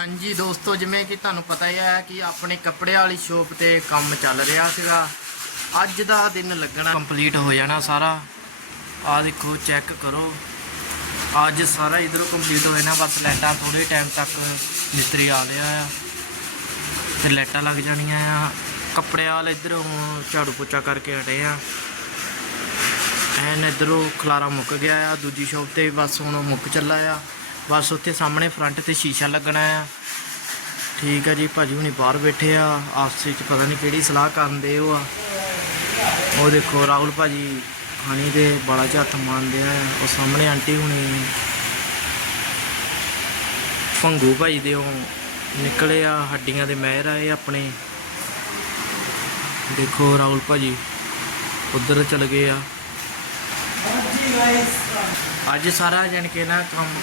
ਹਾਂਜੀ ਦੋਸਤੋ, ਜਿਵੇਂ ਕਿ ਤੁਹਾਨੂੰ ਪਤਾ ਹੀ ਹੈ ਕਿ ਆਪਣੇ ਕੱਪੜਿਆਂ ਵਾਲੀ ਸ਼ੋਪ ਤੇ ਕੰਮ ਚੱਲ ਰਿਹਾ ਸੀਗਾ। ਅੱਜ ਦਾ ਦਿਨ ਲੱਗਣਾ ਕੰਪਲੀਟ ਹੋ ਜਾਣਾ ਸਾਰਾ। ਆ ਦੇਖੋ ਚੈੱਕ ਕਰੋ। ਅੱਜ ਸਾਰਾ ਇਧਰੋਂ ਕੰਪਲੀਟ ਹੋ ਜਾਣਾ, ਬਸ ਲਾਈਟਾਂ ਥੋੜੇ ਟਾਈਮ ਤੱਕ ਮਿਸਤਰੀ ਆ ਲਿਆ ਆ। ਤੇ ਲਾਈਟਾਂ ਲੱਗ ਜਾਣੀਆਂ ਆ। ਕੱਪੜੇ ਵਾਲੇ ਇਧਰੋਂ ਝਾੜੂ ਪੋਚਾ ਕਰਕੇ ਹਟੇ ਆ। ਐਨ ਇਧਰੋਂ ਖਲਾਰਾ ਮੁੱਕ ਗਿਆ ਆ, ਦੂਜੀ ਸ਼ੋਪ ਤੇ ਬਸ ਹੁਣ ਉਹ ਮੁੱਕ ਚੱਲਾ ਆ। ਬਸ ਉੱਥੇ ਸਾਹਮਣੇ ਫਰੰਟ ਤੇ ਸ਼ੀਸ਼ਾ ਲੱਗਣਾ ਆ। ਠੀਕ ਆ ਜੀ, ਭਾਜੀ ਹੁਣੀ ਬਾਹਰ ਬੈਠੇ ਆ। ਆਪਸ ਵਿੱਚ ਪਤਾ ਨਹੀਂ ਕਿਹੜੀ ਸਲਾਹ ਕਰਨ ਦੇ ਉਹ ਆ। ਉਹ ਦੇਖੋ, ਰਾਹੁਲ ਭਾਜੀ ਹਣੀ ਦੇ ਬੜਾ ਚ ਹੱਥ ਮਾਰਦੇ ਆ। ਉਹ ਸਾਹਮਣੇ ਆਂਟੀ ਹੁਣੀ ਭੰਗੂ ਭਾਈ ਦੇ ਉਹ ਨਿਕਲੇ ਆ, ਹੱਡੀਆਂ ਦੇ ਮਹਿਰ ਆਏ ਆਪਣੇ। ਦੇਖੋ ਰਾਹੁਲ ਭਾਜੀ, ਉਧਰ ਚਲ ਗਏ ਆ। ਅੱਜ ਸਾਰਾ ਜਣ ਕੇ ਨਾ ਕੰਮ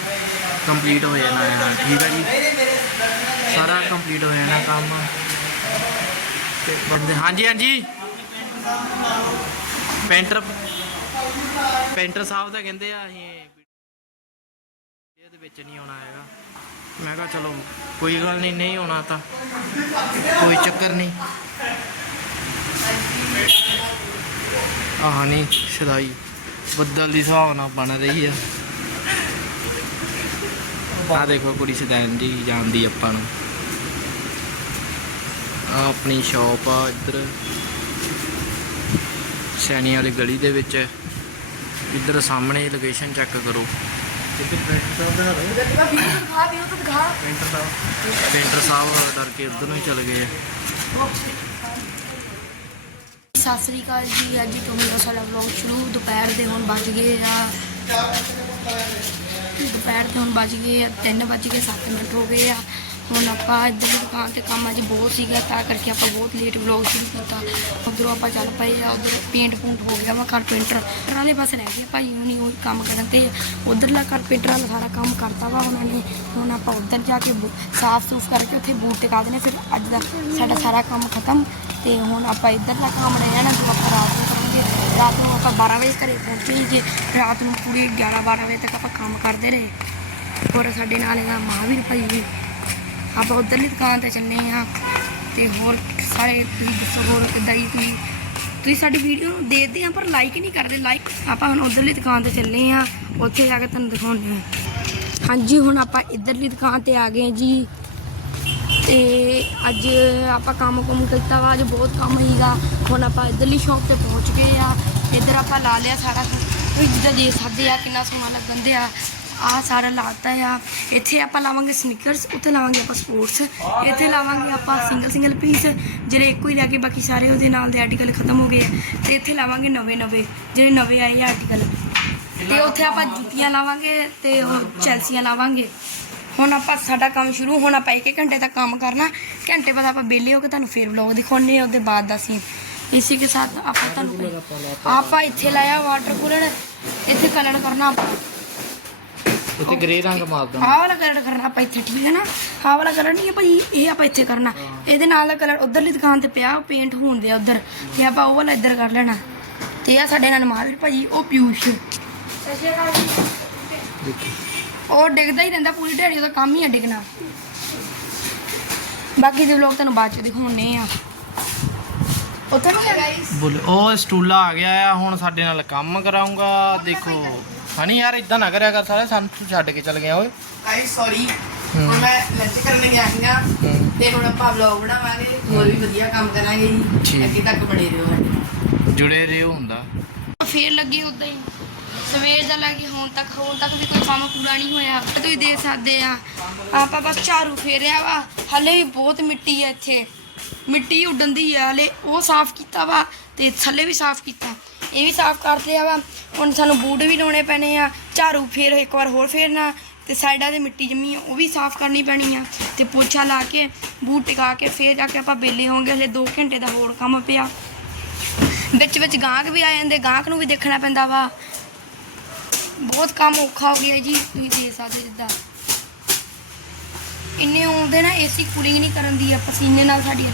ਕੰਪਲੀਟ ਹੋ ਜਾਣਾ ਹੈ ਠੀਕ ਹੈ ਜੀ? ਸਾਰਾ ਕੰਪਲੀਟ ਹੋ ਜਾਣਾ ਕੰਮ। ਤੇ ਬੰਦੇ ਹਾਂਜੀ ਹਾਂਜੀ। ਪੈਂਟਰ ਪੈਂਟਰ ਸਾਹਿਬ ਤਾਂ ਕਹਿੰਦੇ ਆ, ਅਸੀਂ ਇਹਦੇ ਵਿੱਚ ਨਹੀਂ ਆਉਣਾ ਹੈਗਾ। ਮੈਂ ਕਿਹਾ ਚਲੋ, ਕੋਈ ਗੱਲ ਨਹੀਂ ਨਹੀਂ ਆਉਣਾ ਤਾਂ। ਕੋਈ ਚੱਕਰ ਨਹੀਂ। ਆਹ ਨਹੀਂ ਸਦਾਈ। ਬੱਦਲ ਦੀ ਹਿਸਾਬ ਨਾਲ ਬਣ ਰਹੀ ਆ। ਆ ਦੇਖੋ ਕੁੜੀ ਸਦੈਨ ਦੀ ਜਾਂਦੀ ਆਪਾਂ ਨੂੰ। ਆ ਆਪਣੀ ਸ਼ਾਪ ਆ ਇੱਧਰ। ਸੈਣੀ ਵਾਲੀ ਗਲੀ ਦੇ ਵਿੱਚ। ਇੱਧਰ ਸਾਹਮਣੇ ਲੋਕੇਸ਼ਨ ਚੈੱਕ ਕਰੋ। ਪੇਂਟਰ ਸਾਹਿਬ ਡਰ ਕੇ ਉੱਧਰ ਨੂੰ ਹੀ ਚਲੇ ਗਏ ਆ। ਸਤਿ ਸ੍ਰੀ ਅਕਾਲ ਜੀ, ਅੱਜ ਤੋਂ ਮੇਰਾ ਸਾਡਾ ਵਲੌਗ ਸ਼ੁਰੂ, ਦੁਪਹਿਰ ਦੇ ਹੁਣ ਵੱਜ ਗਏ ਆ। ਦੁਪਹਿਰ ਦੇ ਹੁਣ ਵੱਜ ਗਏ ਆ 3 ਵੱਜ ਕੇ 7 ਮਿੰਟ ਹੋ ਗਏ ਆ। ਹੁਣ ਆਪਾਂ ਇੱਧਰ ਦੀ ਦੁਕਾਨ ਤੇ ਕੰਮ ਅੱਜ ਬਹੁਤ ਸੀਗਾ, ਤਾਂ ਕਰਕੇ ਆਪਾਂ ਬਹੁਤ ਲੇਟ ਵਲੌਗ ਸ਼ੁਰੂ ਕੀਤਾ। ਉਧਰੋਂ ਆਪਾਂ ਚੱਲ ਪਏ ਆ, ਉਧਰ ਪੇਂਟ ਪੂੰਟ ਹੋ ਗਿਆ ਵਾ ਕਾਰਪੇਂਟਰ ਵਾਲੇ ਬਸ ਰਹਿ ਗਏ ਭਾਈ ਹੁਣੀ ਉਹ ਕੰਮ ਕਰਨ ਤੇ। ਉਧਰਲਾ ਕਾਰਪੈਂਟਰ ਵਾਲਾ ਸਾਰਾ ਕੰਮ ਕਰਤਾ ਵਾ ਉਹਨਾਂ ਨੇ। ਹੁਣ ਆਪਾਂ ਉਧਰ ਜਾ ਕੇ ਸਾਫ਼ ਸੂਫ ਕਰਕੇ ਉੱਥੇ ਬੂਟ ਟਿਕਾ ਦੇਣੇ, ਫਿਰ ਅੱਜ ਦਾ ਸਾਡਾ ਸਾਰਾ ਕੰਮ ਖਤਮ। ਤੇ ਹੁਣ ਆਪਾਂ ਇੱਧਰਲਾ ਕੰਮ ਰਹਿ ਜਾਣਾ ਜੋ ਆਪਾਂ ਰਾਤ ਨੂੰ ਕਰਾਂਗੇ। ਰਾਤ ਨੂੰ ਆਪਾਂ 12 ਵਜੇ ਘਰੇ ਪਹੁੰਚੇ ਜੇ। ਰਾਤ ਨੂੰ ਪੂਰੀ 11 12 ਵਜੇ ਤੱਕ ਆਪਾਂ ਕੰਮ ਕਰਦੇ ਰਹੇ। ਔਰ ਸਾਡੇ ਨਾਲ ਇਹਦਾ ਮਹਾਵੀਰ ਭਾਈ ਵੀ ਆਪਾਂ ਉਧਰਲੀ ਦੁਕਾਨ ਤੇ ਚੱਲੇ ਆ ਤੇ ਹੋਰ ਸਾਰੇ ਤੁਸੀਂ ਦੱਸੋ ਹੋਰ ਕਿੱਦਾਂ ਹੀ ਤੁਸੀਂ? ਤੁਸੀਂ ਸਾਡੀ ਵੀਡੀਓ ਨੂੰ ਦੇਖਦੇ ਆ ਪਰ ਲਾਈਕ ਨਹੀਂ ਕਰਦੇ। ਲਾਈਕ ਆਪਾਂ ਹੁਣ ਉਧਰਲੀ ਦੁਕਾਨ ਤੇ ਚੱਲੇ ਆ ਉੱਥੇ ਜਾ ਕੇ ਤੁਹਾਨੂੰ ਦਿਖਾਉਂਦੇ ਆ ਹਾਂਜੀ, ਹੁਣ ਆਪਾਂ ਇੱਧਰਲੀ ਦੁਕਾਨ ਤੇ ਆ ਗਏ ਜੀ। ਤੇ ਅੱਜ ਆਪਾਂ ਕੰਮ ਕੁਮ ਕੀਤਾ ਵਾ, ਅੱਜ ਬਹੁਤ ਕੰਮ ਸੀਗਾ। ਹੁਣ ਆਪਾਂ ਇੱਧਰਲੀ ਸ਼ਾਪ ਤੇ ਪਹੁੰਚ ਗਏ ਆ ਇੱਧਰ ਆਪਾਂ ਲਾ ਲਿਆ ਸਾਰਾ ਕੁਝ ਜਿੱਦਾਂ ਦੇਖ ਸਕਦੇ ਆ ਕਿੰਨਾ ਸੋਹਣਾ ਲੱਗਣ ਦੇ ਆ ਆਹ ਸਾਰਾ ਲਾਤਾ ਆ। ਇੱਥੇ ਆਪਾਂ ਲਾਵਾਂਗੇ ਸਨੀਕਰਸ ਉੱਥੇ ਲਾਵਾਂਗੇ ਆਪਾਂ ਸਪੋਰਟਸ ਇੱਥੇ ਲਾਵਾਂਗੇ ਆਪਾਂ ਸਿੰਗਲ ਸਿੰਗਲ ਪੀਸ ਜਿਹੜੇ ਇੱਕੋ ਹੀ ਲੈ ਕੇ ਬਾਕੀ ਸਾਰੇ ਉਹਦੇ ਨਾਲ ਦੇ ਆਰਟੀਕਲ ਖਤਮ ਹੋ ਗਏ ਆ। ਤੇ ਇੱਥੇ ਲਾਵਾਂਗੇ ਨਵੇਂ ਨਵੇਂ, ਜਿਹੜੇ ਨਵੇਂ ਆਏ ਆ ਆਰਟੀਕਲ ਤੇ ਉੱਥੇ ਆਪਾਂ ਜੁੱਤੀਆਂ ਲਾਵਾਂਗੇ ਤੇ ਉਹ ਚੈਲਸੀਆਂ ਲਾਵਾਂਗੇ। ਹੁਣ ਆਪਾਂ ਸਾਡਾ ਕੰਮ ਸ਼ੁਰੂ, ਹੋਣਾ ਆਪਾਂ ਇੱਕ ਘੰਟੇ ਤੱਕ ਕੰਮ ਕਰਨਾ। ਘੰਟੇ ਬਾਅਦ ਆਪਾਂ ਵਿਹਲੇ ਹੋ ਕੇ ਤੁਹਾਨੂੰ ਫੇਰ ਵਲੌਗ ਦਿਖਾਉਣੇ ਆ ਉਹਦੇ ਬਾਅਦ ਦਾ ਸੀਨ ਇਸੇ ਕੇ ਸਾਥ ਆਪਾਂ ਤੁਹਾਨੂੰ ਆਪਾਂ ਇੱਥੇ ਲਾਇਆ ਵਾਟਰ ਕੂਲਰ ਇੱਥੇ ਕਲਰ ਕਰਨਾ ਆਪਾਂ। ਉੱਥੇ ਗ੍ਰੇ ਰੰਗ ਮਾਰਦਾ। ਆਹ ਵਾਲਾ ਕਲਰ ਕਰਨਾ ਆਪਾਂ ਇੱਥੇ ਠੀਕ ਹੈ ਨਾ? ਆਹ ਵਾਲਾ ਕਲਰ ਨਹੀਂ ਹੈ ਭਾਈ ਇਹ ਆਪਾਂ ਇੱਥੇ ਕਰਨਾ। ਇਹਦੇ ਨਾਲ ਦਾ ਕਲਰ ਉਧਰਲੀ ਦੁਕਾਨ ਤੇ ਪਿਆ ਪੇਂਟ ਹੁੰਦੇ ਆ ਉਧਰ। ਤੇ ਆਪਾਂ ਉਹ ਵਾਲਾ ਇੱਧਰ ਕਰ ਲੈਣਾ। ਤੇ ਆ ਸਾਡੇ ਨਾਲ ਮਾਰ ਭਾਈ ਉਹ ਪਿਊਸ਼। ਉਹ ਡਿੱਗਦਾ ਹੀ ਰਹਿੰਦਾ ਪੂਰੀ ਢੇੜੀ ਉਹਦਾ ਕੰਮ ਹੀ ਆ ਡਿੱਗਣਾ। ਬਾਕੀ ਦੇ ਲੋਕ ਤੁਹਾਨੂੰ ਬਾਅਦ ਚ ਦਿਖਾਉਣੇ ਆ। ਉੱਥੇ ਨਹੀਂ ਗਾਇਸ ਬੋਲੇ ਉਹ ਸਟੂਲਾ ਆ ਗਿਆ ਆ ਹੁਣ ਸਾਡੇ ਨਾਲ ਕੰਮ ਕਰਾਉਂਗਾ ਦੇਖੋ। ਹਣੀ ਯਾਰ ਇਦਾਂ ਨਾ ਕਰਿਆ ਕਰ ਸਾਰੇ ਸਾਨੂੰ ਤੂੰ ਛੱਡ ਕੇ ਚਲ ਗਿਆ ਓਏ। I sorry. ਹੁਣ ਮੈਂ ਲੰਚ ਕਰਨ ਗਿਆ ਸੀਗਾ ਹਮ। ਤੇ ਹੁਣ ਆਪਾਂ ਵਲੌਗ ਬਣਾਵਾਂਗੇ ਹੋਰ ਵੀ ਵਧੀਆ ਕੰਮ ਕਰਾਂਗੇ ਠੀਕ। ਜੀ ਅੱਗੇ ਤੱਕ ਬਣੇ ਰਹੋ ਸਾਡੇ ਨਾਲ। ਜੁੜੇ ਰਹੋ ਹੁੰਦਾ। ਫੇਰ ਲੱਗੀ ਉਦਾਂ ਹੀ। ਸਵੇਰ ਦਾ ਲੱਗੀ ਹੁਣ ਤੱਕ ਹੁਣ ਤੱਕ ਵੀ ਕੋਈ ਕੰਮ ਪੂਰਾ ਨਹੀਂ ਹੋਇਆ। ਤੁਸੀਂ ਦੇਖ ਸਕਦੇ ਆ ਆਪਾਂ ਬਸ ਝਾੜੂ ਫੇਰਿਆ ਵਾ। ਹਲੇ ਵੀ ਬਹੁਤ ਮਿੱਟੀ ਆ ਇੱਥੇ। ਮਿੱਟੀ ਉੱਡਣ ਦੀ ਆ ਹਲੇ ਉਹ ਸਾਫ਼ ਕੀਤਾ ਵਾ ਤੇ ਥੱਲੇ ਵੀ ਸਾਫ਼ ਕੀਤਾ। ਇਹ ਵੀ ਸਾਫ਼ ਕਰਦੇ ਆ ਵਾ। ਹੁਣ ਸਾਨੂੰ ਬੂਟ ਵੀ ਲਾਉਣੇ ਪੈਣੇ ਆ। ਝਾੜੂ ਫੇਰ ਇੱਕ ਵਾਰ ਹੋਰ ਫੇਰਨਾ। ਤੇ ਸਾਈਡਾਂ ਤੇ ਮਿੱਟੀ ਜੰਮੀ ਆ, ਉਹ ਵੀ ਸਾਫ਼ ਕਰਨੀ ਪੈਣੀ ਆ। ਤੇ ਪੋਛਾ ਲਾ ਕੇ, ਬੂਟ ਟਿਕਾ ਕੇ ਫੇਰ ਜਾ ਕੇ ਆਪਾਂ ਬੇਲੇ ਹੋਵਾਂਗੇ। ਹਲੇ 2 ਘੰਟੇ ਦਾ ਹੋਰ ਕੰਮ ਪਿਆ। ਵਿੱਚ ਵਿੱਚ ਗਾਹਕ ਵੀ ਆ ਜਾਂਦੇ, ਗਾਹਕ ਨੂੰ ਵੀ ਦੇਖਣਾ ਪੈਂਦਾ ਵਾ। ਬਹੁਤ ਕੰਮ ਔਖਾ ਹੋ ਗਿਆ ਜੀ, ਤੁਸੀਂ ਦੇ ਸਕਦੇ ਜਿੱਦਾਂ। ਇੰਨੇ ਆਉਂਦੇ ਨਾ, ਏਸੀ ਕੂਲਿੰਗ ਨਹੀਂ ਕਰਨ ਦੀ ਆ, ਪਸੀਨੇ ਨਾਲ ਸਾਡੀ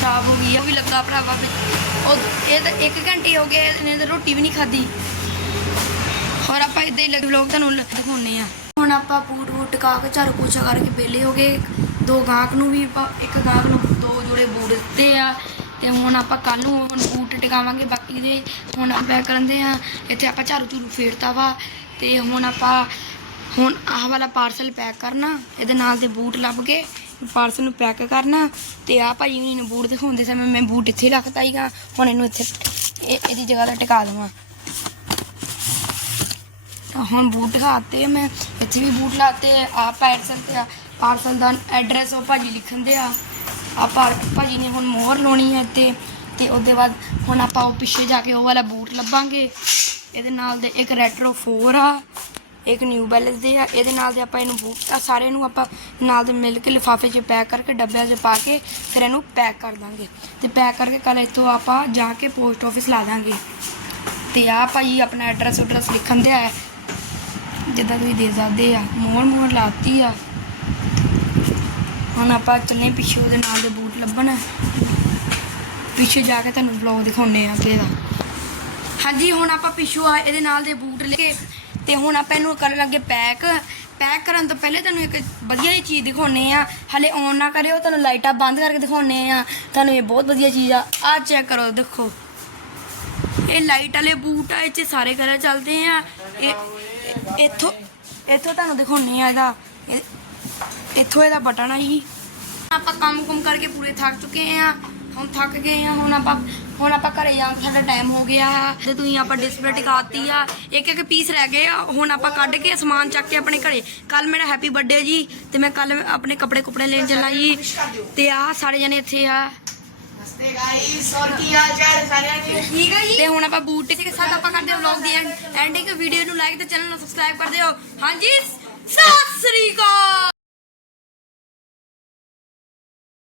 ਖਰਾਬ ਹੋ ਗਈ ਆ, ਉਹ ਵੀ ਲੱਗਾ ਭਰਾਵਾ ਵਿੱਚ। ਉਹ ਇਹ ਤਾਂ 1 ਘੰਟੇ ਹੋ ਗਏ, ਇਹਨੇ ਤਾਂ ਰੋਟੀ ਵੀ ਨਹੀਂ ਖਾਧੀ। ਹੋਰ ਆਪਾਂ ਇਦਾਂ ਹੀ ਲੱਗ ਵਲੌਗ ਤੁਹਾਨੂੰ ਦਿਖਾਉਣੇ ਆ ਹੁਣ ਆਪਾਂ ਬੂਟ ਬੂਟ ਟਿਕਾ ਕੇ ਝਾੜੂ ਪੋਛਾ ਕਰਕੇ ਵਿਹਲੇ ਹੋ ਗਏ। ਦੋ ਗਾਹਕ ਨੂੰ ਵੀ ਆਪਾਂ ਇੱਕ ਗਾਹਕ ਨੂੰ ਦੋ ਜੋੜੇ ਬੂਟ ਦਿੱਤੇ ਆ। ਤੇ ਹੁਣ ਆਪਾਂ ਕੱਲ ਨੂੰ ਹੁਣ ਬੂਟ ਟਿਕਾਵਾਂਗੇ ਬਾਕੀ ਦੇ। ਹੁਣ ਪੈਕ ਕਰਦੇ ਆ ਇੱਥੇ ਆਪਾਂ ਝਾੜੂ ਝੂੜੂ ਫੇਰਤਾ ਵਾ। ਤੇ ਹੁਣ ਆਪਾਂ ਹੁਣ ਆਹ ਵਾਲਾ ਪਾਰਸਲ ਪੈਕ ਕਰਨਾ। ਇਹਦੇ ਨਾਲ ਦੇ ਬੂਟ ਲੱਭ ਕੇ ਪਾਰਸਲ ਨੂੰ ਪੈਕ ਕਰਨਾ ਤੇ ਆ ਭਾਈ ਮੈਨੂੰ ਬੂਟ ਦਿਖਾਉਂਦੇ ਸਮੇਂ ਮੈਂ ਬੂਟ ਇੱਥੇ ਰੱਖਤਾ ਹੀਗਾ ਹੁਣ ਇਹਨੂੰ ਇੱਥੇ ਇਹ- ਇਹਦੀ ਜਗ੍ਹਾ ਤੇ ਟਿਕਾ ਦੇਵਾਂ। ਹੁਣ ਬੂਟ ਦਿਖਾਤੇ, ਮੈਂ ਇੱਥੇ ਵੀ ਬੂਟ ਲਾਤੇ ਆ ਪਾਰਸਲ ਤੇ ਆ ਪਾਰਸਲ ਦਾ ਐਡਰੈਸ ਉਹ ਭਾਜੀ ਲਿਖਣ ਦੇ ਆ। ਆ ਭਾਜੀ ਨੇ ਹੁਣ ਮੋਹਰ ਲਾਉਣੀ ਹੈ ਤੇ ਤੇ ਉਹਦੇ ਬਾਅਦ ਹੁਣ ਆਪਾਂ ਉਹ ਪਿੱਛੇ ਜਾ ਕੇ ਉਹ ਵਾਲਾ ਬੂਟ ਲੱਭਾਂਗੇ। ਇਹਦੇ ਨਾਲ ਦੇ ਇੱਕ ਰੈਟਰੋ 4 ਆ। ਇੱਕ ਨਿਊ ਬੈਲੈਂਸ ਦੇ ਆ, ਇਹਦੇ ਨਾਲ ਦੇ ਆਪਾਂ ਇਹਨੂੰ ਬੂਟ ਆ ਸਾਰੇ ਨੂੰ ਆਪਾਂ ਨਾਲ ਦੇ ਮਿਲ ਕੇ ਲਿਫਾਫੇ 'ਚ ਪੈਕ ਕਰਕੇ, ਡੱਬਿਆਂ 'ਚ ਪਾ ਕੇ ਫਿਰ ਇਹਨੂੰ ਪੈਕ ਕਰ ਦਾਂਗੇ। ਤੇ ਪੈਕ ਕਰਕੇ ਕੱਲ ਇੱਥੋਂ ਆਪਾਂ ਜਾ ਕੇ ਪੋਸਟ ਆਫਿਸ ਲਾ ਦਾਂਗੇ। ਤੇ ਆ ਭਾਈ ਆਪਣਾ ਐਡਰੈਸ ਐਡਰੈਸ ਲਿਖਣ ਦੇ ਆ ਜਿੱਦਾਂ ਤੁਸੀਂ ਦੇ ਸਕਦੇ ਆ ਮੋਹਰ ਮੋਹਰ ਲਾਤੀ ਆ। ਹੁਣ ਆਪਾਂ ਚੱਲੇ ਪਿੱਛੇ ਉਹਦੇ ਨਾਲ ਦੇ ਬੂਟ ਲੱਭਣ। ਪਿੱਛੇ ਜਾ ਕੇ ਤੁਹਾਨੂੰ ਵਲੌਗ ਦਿਖਾਉਣੇ ਆ ਅੱਗੇ ਦਾ। ਹਾਂਜੀ, ਹੁਣ ਆਪਾਂ ਪਿੱਛੋਂ ਆ ਇਹਦੇ ਨਾਲ ਦੇ ਬੂਟ ਲੈ ਕੇ ਤੇ ਹੁਣ ਆਪਾਂ ਇਹਨੂੰ ਕਰਨ ਲੱਗੇ ਪੈਕ। ਪੈਕ ਕਰਨ ਤੋਂ ਪਹਿਲੇ ਤੁਹਾਨੂੰ ਇੱਕ ਵਧੀਆ ਜਿਹੀ ਚੀਜ਼ ਦਿਖਾਉਣੇ ਆ। ਹਲੇ ਔਨ ਨਾ ਕਰਿਓ, ਤੁਹਾਨੂੰ ਲਾਈਟਾਂ ਬੰਦ ਕਰਕੇ ਦਿਖਾਉਣੇ ਆ। ਤੁਹਾਨੂੰ ਇਹ ਬਹੁਤ ਵਧੀਆ ਚੀਜ਼ ਆ। ਆ ਚੈੱਕ ਕਰੋ, ਦੇਖੋ। ਇਹ ਲਾਈਟ ਵਾਲੇ ਬੂਟ ਆ, ਇਹ 'ਚ ਸਾਰੇ ਕਲਰ ਚੱਲਦੇ ਆ। ਇਹ, ਇੱਥੋਂ ਇੱਥੋਂ ਤੁਹਾਨੂੰ ਦਿਖਾਉਣੀ ਆ ਇਹਦਾ। ਇੱਥੋਂ ਇਹਦਾ ਬਟਨ ਆ ਜੀ। ਆਪਾਂ ਕੰਮ ਕੁਮ ਕਰਕੇ ਪੂਰੇ ਥੱਕ ਚੁੱਕੇ ਆ। ਹੁਣ ਥੱਕ ਗਏ ਆ, ਹੁਣ ਆਪਾਂ ਹੁਣ ਆਪਾਂ ਘਰੇ ਜਾਣ ਦਾ ਸਾਡਾ ਟਾਈਮ ਹੋ ਗਿਆ। ਆ ਤੇ ਤੁਸੀਂ ਆਪਾਂ ਡਿਸਪਲੇ ਟਿਕਾਤੀ ਆ। ਇੱਕ ਇੱਕ ਪੀਸ ਰਹਿ ਗਏ ਆ। ਹੁਣ ਆਪਾਂ ਕੱਢ ਕੇ ਸਮਾਨ ਚੱਕ ਕੇ ਆਪਣੇ ਘਰੇ। ਕੱਲ ਮੇਰਾ ਹੈਪੀ ਬਰਥਡੇ ਜੀ। ਤੇ ਮੈਂ ਕੱਲ ਆਪਣੇ ਕੱਪੜੇ ਕੁਪੜੇ ਲੈਣ ਚੱਲਾ ਜੀ। ਤੇ ਆ ਸਾਰੇ ਜਣੇ ਇੱਥੇ ਆ। ਨਮਸਤੇ ਗਾਇਸ ਔਰ ਕੀ ਹਾਲ ਚਾਲ ਸਾਰਿਆਂ ਦੇ? ਠੀਕ ਹੈ ਜੀ। ਤੇ ਹੁਣ ਆਪਾਂ ਬੂਟ ਦੇ ਸਾਥ ਆਪਾਂ ਕਰਦੇ ਵਲੌਗ ਦੀ ਐਂਡਿੰਗ ਵੀਡੀਓ ਨੂੰ ਲਾਈਕ ਤੇ ਚੈਨਲ ਨੂੰ ਸਬਸਕ੍ਰਾਈਬ ਕਰ ਦਿਓ। ਹਾਂਜੀ ਸਤਿ ਸ੍ਰੀ ਅਕਾਲ!